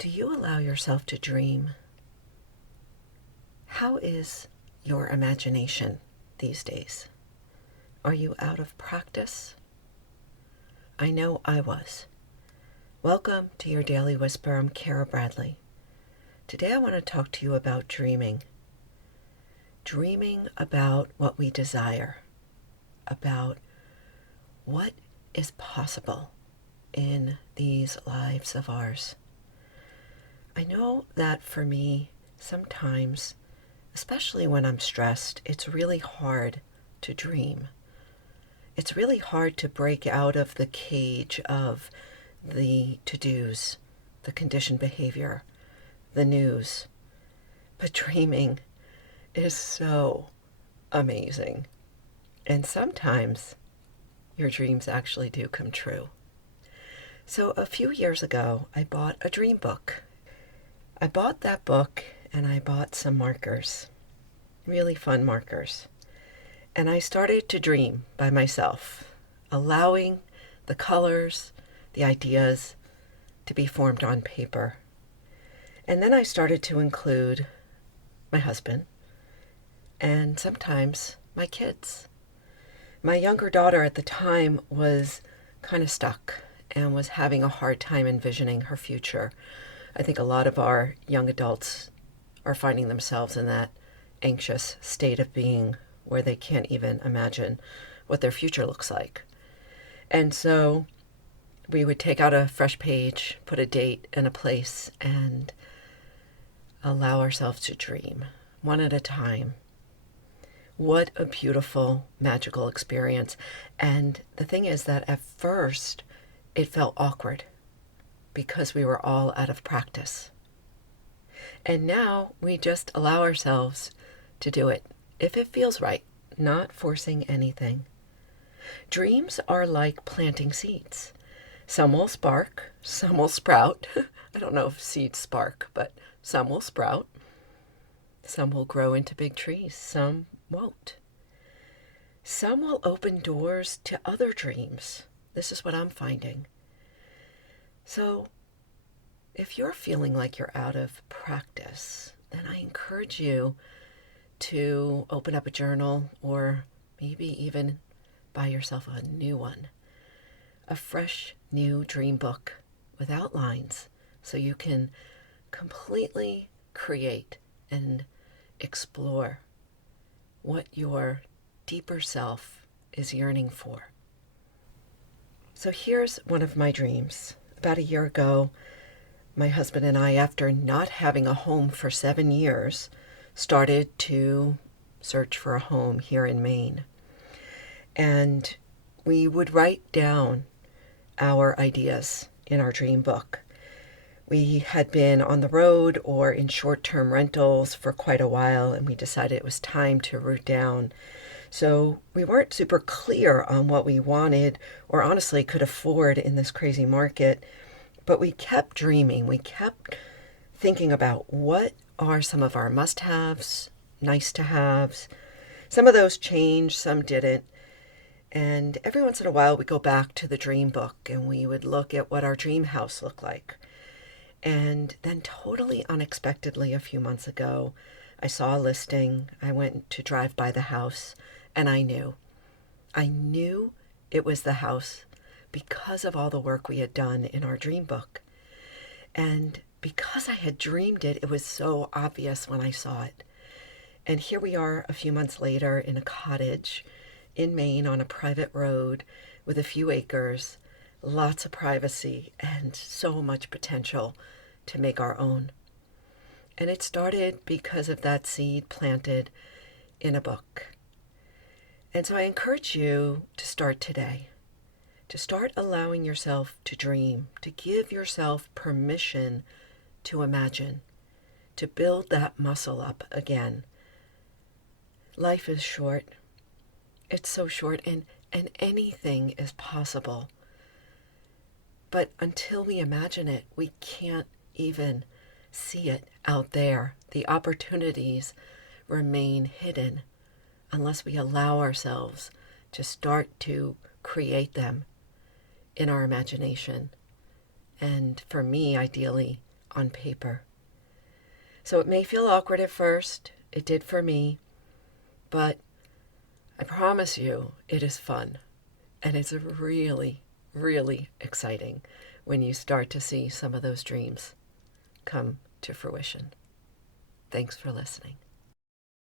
Do you allow yourself to dream? How is your imagination these days? Are you out of practice? I know I was. Welcome to your Daily Whisper. I'm Cara Bradley. Today I want to talk to you about dreaming. Dreaming about what we desire, about what is possible in these lives of ours. I know that for me, sometimes, especially when I'm stressed, it's really hard to dream. It's really hard to break out of the cage of the to-dos, the conditioned behavior, the news. But dreaming is so amazing. And sometimes your dreams actually do come true. So a few years ago, I bought a dream book. I bought that book and I bought some markers, really fun markers. And I started to dream by myself, allowing the colors, the ideas to be formed on paper. And then I started to include my husband and sometimes my kids. My younger daughter at the time was kind of stuck and was having a hard time envisioning her future. I think a lot of our young adults are finding themselves in that anxious state of being where they can't even imagine what their future looks like. And so we would take out a fresh page, put a date and a place, and allow ourselves to dream, one at a time. What a beautiful, magical experience. And the thing is that at first, it felt awkward because we were all out of practice. And now we just allow ourselves to do it if it feels right, not forcing anything. Dreams are like planting seeds. Some will spark, some will sprout. I don't know if seeds spark, but some will sprout. Some will grow into big trees, some won't. Some will open doors to other dreams. This is what I'm finding. So, if you're feeling like you're out of practice, then I encourage you to open up a journal or maybe even buy yourself a new one. A fresh new dream book with outlines so you can completely create and explore what your deeper self is yearning for. So here's one of my dreams. About a year ago, my husband and I, after not having a home for 7 years, started to search for a home here in Maine. And we would write down our ideas in our dream book. We had been on the road or in short-term rentals for quite a while, and we decided it was time to root down. So we weren't super clear on what we wanted or honestly could afford in this crazy market, but we kept dreaming. We kept thinking about what are some of our must-haves, nice-to-haves. Some of those changed, some didn't. And every once in a while we go back to the dream book and we would look at what our dream house looked like. And then totally unexpectedly a few months ago, I saw a listing. I went to drive by the house and I knew it was the house because of all the work we had done in our dream book. And because I had dreamed it, it was so obvious when I saw it. And here we are a few months later in a cottage in Maine on a private road with a few acres, lots of privacy, and so much potential to make our own. And it started because of that seed planted in a book. And so I encourage you to start today, to start allowing yourself to dream, to give yourself permission to imagine, to build that muscle up again. Life is short. It's so short, and anything is possible. But until we imagine it, we can't even see it out there. The opportunities remain hidden unless we allow ourselves to start to create them in our imagination. And for me, ideally, on paper. So it may feel awkward at first. It did for me. But I promise you, it is fun. And it's really, really exciting when you start to see some of those dreams come to fruition. Thanks for listening.